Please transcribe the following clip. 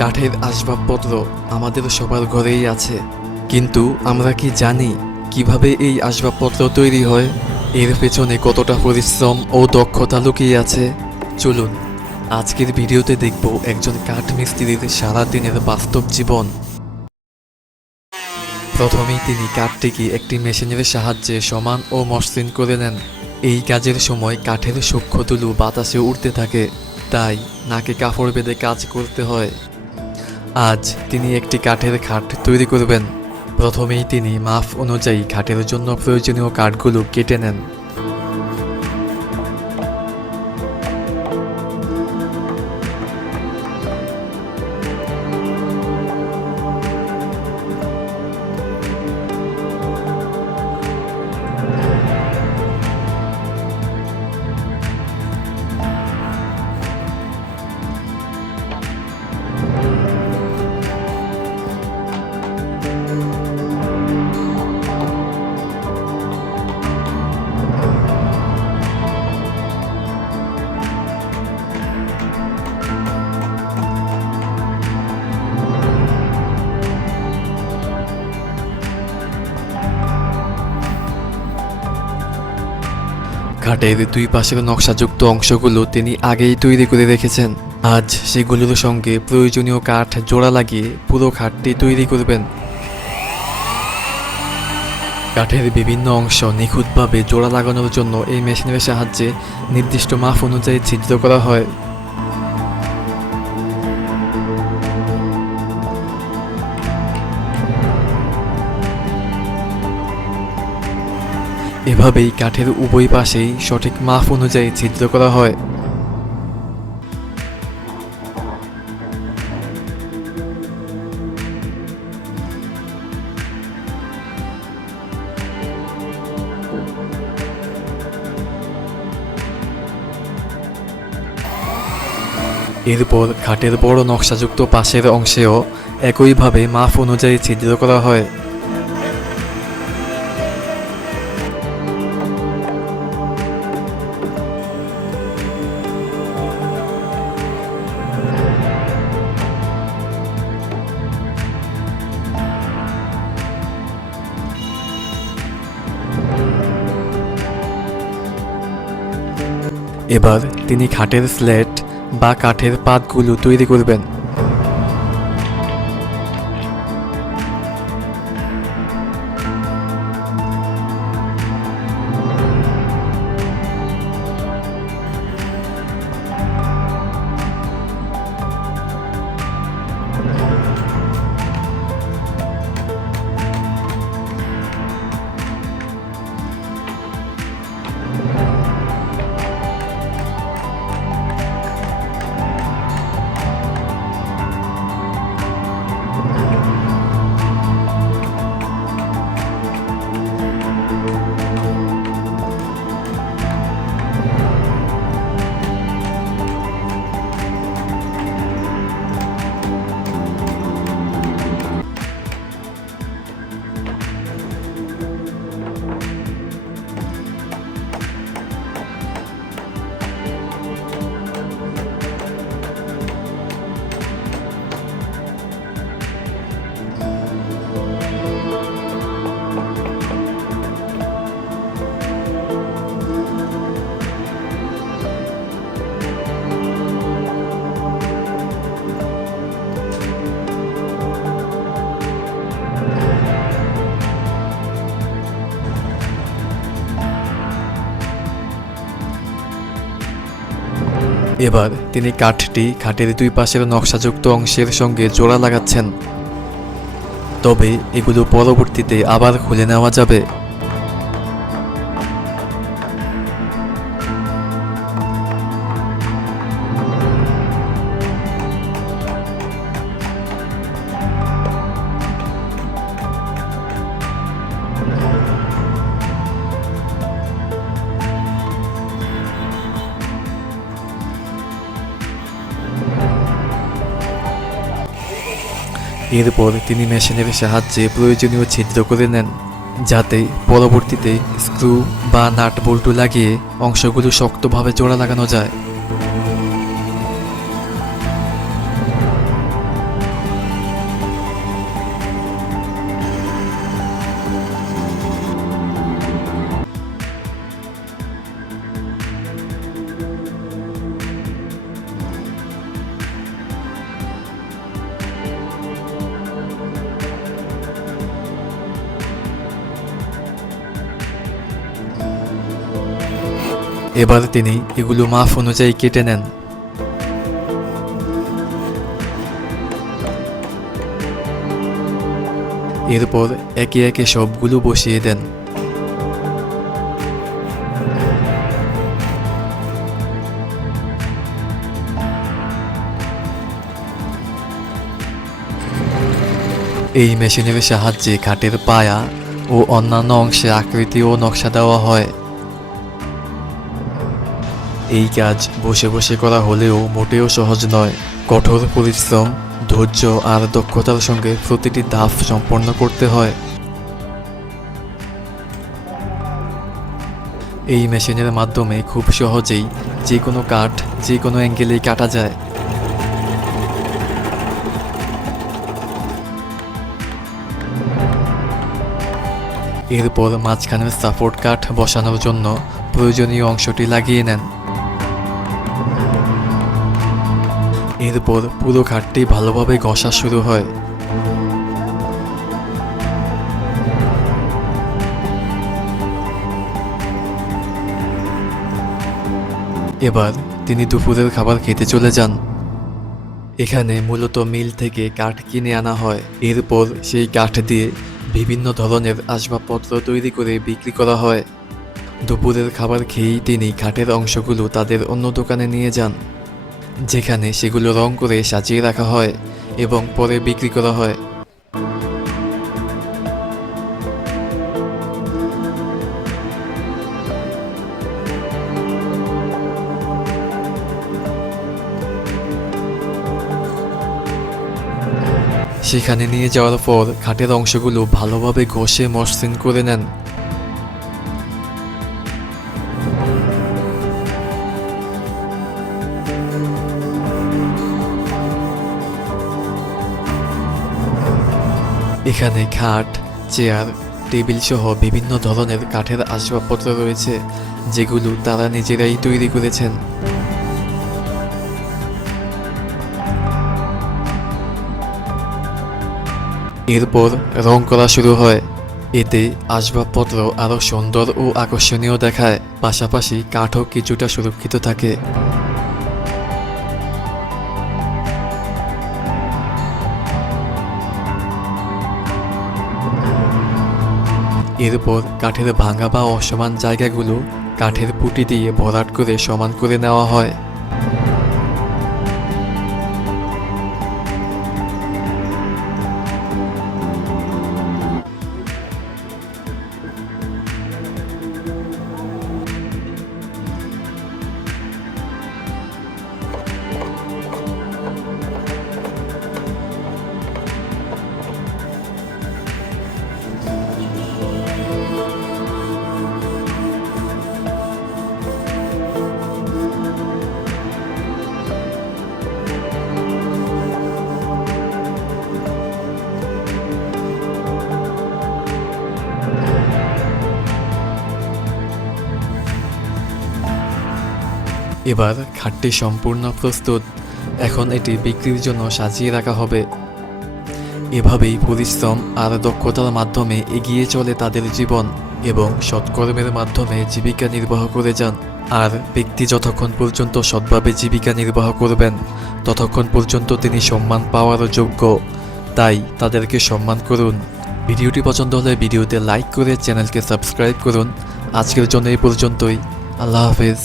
কাঠের আসবাবপত্র আমাদের সবার ঘরেই আছে, কিন্তু আমরা কি জানি কিভাবে এই আসবাবপত্র তৈরি হয়? এর পেছনে কতটা পরিশ্রম ও দক্ষতা লুকিয়ে আছে? চলুন আজকের ভিডিওতে দেখব একজন কাঠ মিস্ত্রির সারাদিনের বাস্তব জীবন। প্রথমেই তিনি কাঠটিকে একটি মেশিনের সাহায্যে সমান ও মসৃণ করে নেন। এই কাজের সময় কাঠের সূক্ষ্ম তুলো বাতাসে উড়তে থাকে, তাই নাকে কাপড় বেঁধে কাজ করতে হয়। আজ তিনি একটি কাঠের খাট তৈরি করবেন। প্রথমেই তিনি মাপ অনুযায়ী খাটের জন্য প্রয়োজনীয় কাঠগুলো কেটে নেন। খাটের দুই পাশের নকশাযুক্ত অংশগুলো তিনি আগেই তৈরি করে রেখেছেন। আজ সেগুলোর সঙ্গে প্রয়োজনীয় কাঠ জোড়া লাগিয়ে পুরো খাটটি তৈরি করবেন। কাঠের বিভিন্ন অংশ নিখুঁতভাবে জোড়া লাগানোর জন্য এই মেশিনের সাহায্যে নির্দিষ্ট মাপ অনুযায়ী ছিদ্র করা হয়। এভাবেই কাঠের উভয় পাশেই সঠিক মাপ অনুযায়ী ছিদ্র করা হয়। এরপর খাটের বড় নকশাযুক্ত পাশের অংশেও একইভাবে মাপ অনুযায়ী ছিদ্র করা হয়। এবার তিনি খাটের স্লেট বা কাঠের পাতগুলো তৈরি করবেন। এবার তিনি কাঠটি খাটের দুই পাশের নকশাযুক্ত অংশের সঙ্গে জোড়া লাগাচ্ছেন। তবে এগুলো পরবর্তীতে আবার খুলে নেওয়া যাবে। এরপর তিনি মেশিনের সাহায্যে প্রয়োজনীয় ছিদ্র করে নেন, যাতে পরবর্তীতে স্ক্রু বা নাট বল্টু লাগিয়ে অংশগুলো শক্তভাবে জোড়া লাগানো যায়। এবার তিনি এগুলো মাপ অনুযায়ী কেটে নেন। এরপর একে একে সবগুলো বসিয়ে দেন। এই মেশিনের সাহায্যে খাটের পায়া ও অন্যান্য অংশে আকৃতি ও নকশা দেওয়া হয়। এই কাজ বসে বসে করা হলেও মোটেও সহজ নয়। কঠোর পরিশ্রম, ধৈর্য আর দক্ষতার সঙ্গে প্রতিটি ধাপ সম্পন্ন করতে হয়। এই মেশিনের মাধ্যমে খুব সহজেই যে কোনো কাঠ যে কোনো অ্যাঙ্গেলেই কাটা যায়। এরপর মাঝখানের সাপোর্ট কাঠ বসানোর জন্য প্রয়োজনীয় অংশটি লাগিয়ে নেন। এরপর পুরো খাটটি ভালোভাবে ঘষা শুরু হয়। এবার তিনি দুপুরের খাবার খেতে চলে যান। এখানে মূলত মিল থেকে কাঠ কিনে আনা হয়। এরপর সেই কাঠ দিয়ে বিভিন্ন ধরনের আসবাবপত্র তৈরি করে বিক্রি করা হয়। দুপুরের খাবার খেয়েই তিনি কাঠের অংশগুলো তাদের অন্য দোকানে নিয়ে যান, যেখানে সেগুলো রং করে সাজিয়ে রাখা হয় এবং পরে বিক্রি করা হয়। সেখানে নিয়ে যাওয়ার পর খাটের অংশগুলো ভালোভাবে ঘষে মসৃণ করে নেন। এখানে খাট, চেয়ার, টেবিল সহ বিভিন্ন ধরনের কাঠের আসবাবপত্র রয়েছে, যেগুলো তারা নিজেরাই তৈরি করেছেন। এরপর রং করা শুরু হয়। এতে আসবাবপত্র আরও সুন্দর ও আকর্ষণীয় দেখায়, পাশাপাশি কাঠও কিছুটা সুরক্ষিত থাকে। এরপর কাঠের ভাঙা বা অসমান জায়গাগুলো কাঠের পুঁটি দিয়ে ভরাট করে সমান করে নেওয়া হয়। এবার খাটটি সম্পূর্ণ প্রস্তুত। এখন এটি বিক্রির জন্য সাজিয়ে রাখা হবে। এভাবেই পরিশ্রম আর দক্ষতার মাধ্যমে এগিয়ে চলে তাদের জীবন এবং সৎকর্মের মাধ্যমে জীবিকা নির্বাহ করে যান। আর ব্যক্তি যতক্ষণ পর্যন্ত সৎভাবে জীবিকা নির্বাহ করবেন, ততক্ষণ পর্যন্ত তিনি সম্মান পাওয়ারও যোগ্য। তাই তাদেরকে সম্মান করুন। ভিডিওটি পছন্দ হলে ভিডিওতে লাইক করে চ্যানেলকে সাবস্ক্রাইব করুন। আজকের জন্য এই পর্যন্তই। আল্লাহ হাফেজ।